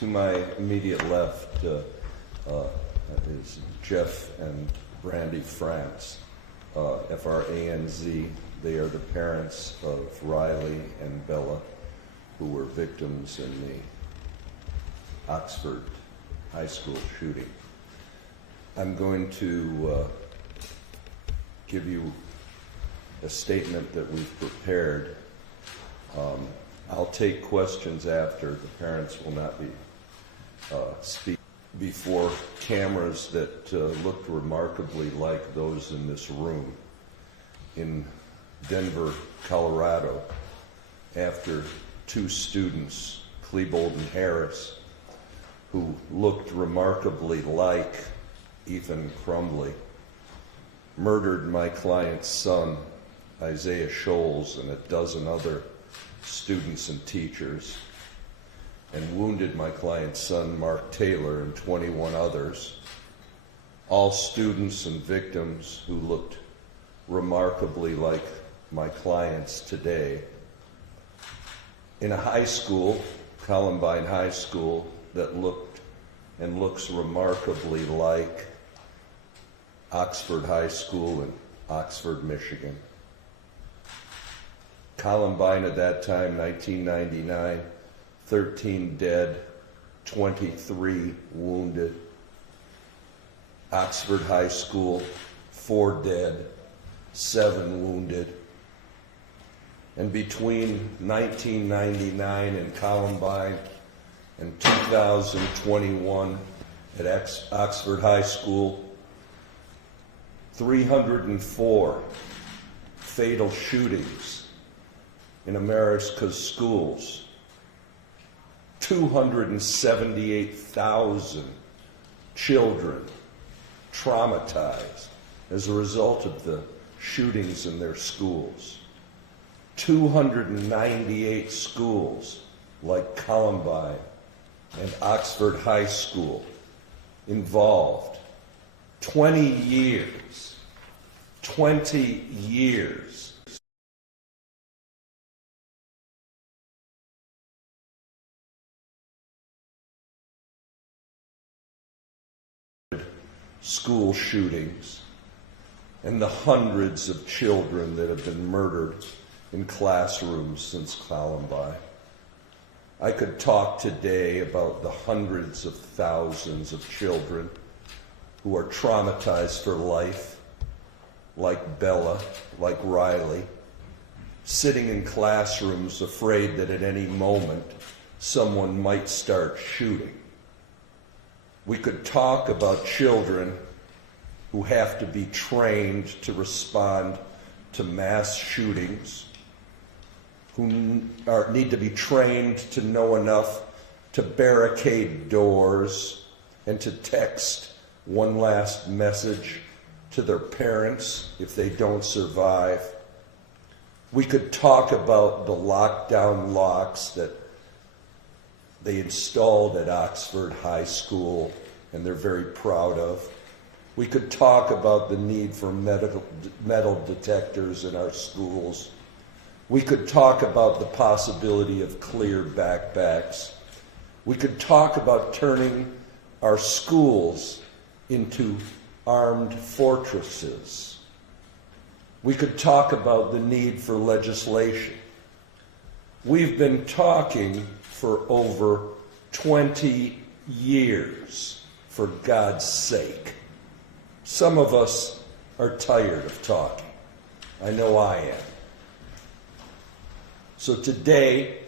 To my immediate left is Jeff and Brandy Franz, F-R-A-N-Z. They are the parents of Riley and Bella, who were victims in the Oxford High School shooting. I'm going to give you a statement that we've prepared. I'll take questions after. The parents will not be speak before cameras that looked remarkably like those in this room in Denver, Colorado, after two students, Klebold and Harris, who looked remarkably like Ethan Crumbley, murdered my client's son, Isaiah Scholes, and a dozen other students and teachers, and wounded my client's son, Mark Taylor, and 21 others, all students and victims who looked remarkably like my clients today, in a high school, Columbine High School, that looked and looks remarkably like Oxford High School in Oxford, Michigan. Columbine at that time, 1999, 13 dead, 23 wounded. Oxford High School, 4 dead, 7 wounded. And between 1999 and Columbine and 2021 at Oxford High School, 304 fatal shootings in America's schools, 278,000 children traumatized as a result of the shootings in their schools, 298 schools like Columbine and Oxford High School involved, 20 years school shootings, and the hundreds of children that have been murdered in classrooms since Columbine. I could talk today about the hundreds of thousands of children who are traumatized for life, like Bella, like Riley, sitting in classrooms afraid that at any moment someone might start shooting. We could talk about children who have to be trained to respond to mass shootings, who need to be trained to know enough to barricade doors and to text one last message to their parents if they don't survive. We could talk about the lockdown locks that they installed at Oxford High School and they're very proud of. We could talk about the need for metal detectors in our schools. We could talk about the possibility of clear backpacks. We could talk about turning our schools into armed fortresses. We could talk about the need for legislation. We've been talking for over 20 years, for God's sake. Some of us are tired of talking. I know I am. So today,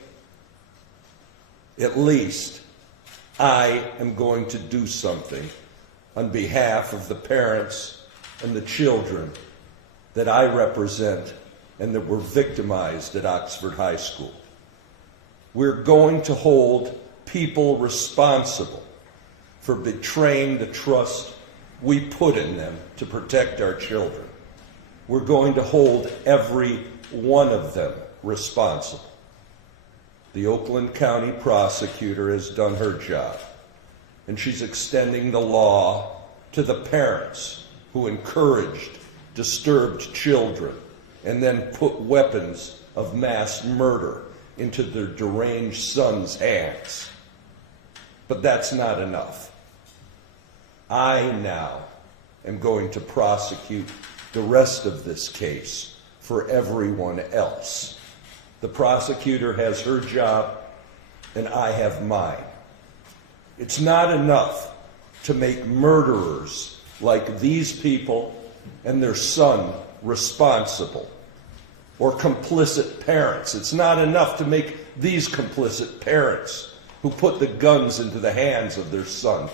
at least, I am going to do something on behalf of the parents and the children that I represent and that were victimized at Oxford High School. We're going to hold people responsible for betraying the trust we put in them to protect our children. We're going to hold every one of them responsible. The Oakland County prosecutor has done her job, and she's extending the law to the parents who encouraged disturbed children and then put weapons of mass murder into their deranged son's hands. But that's not enough. I now am going to prosecute the rest of this case for everyone else. The prosecutor has her job, and I have mine. It's not enough to make murderers like these people and their son responsible, or complicit parents. It's not enough to make these complicit parents who put the guns into the hands of their son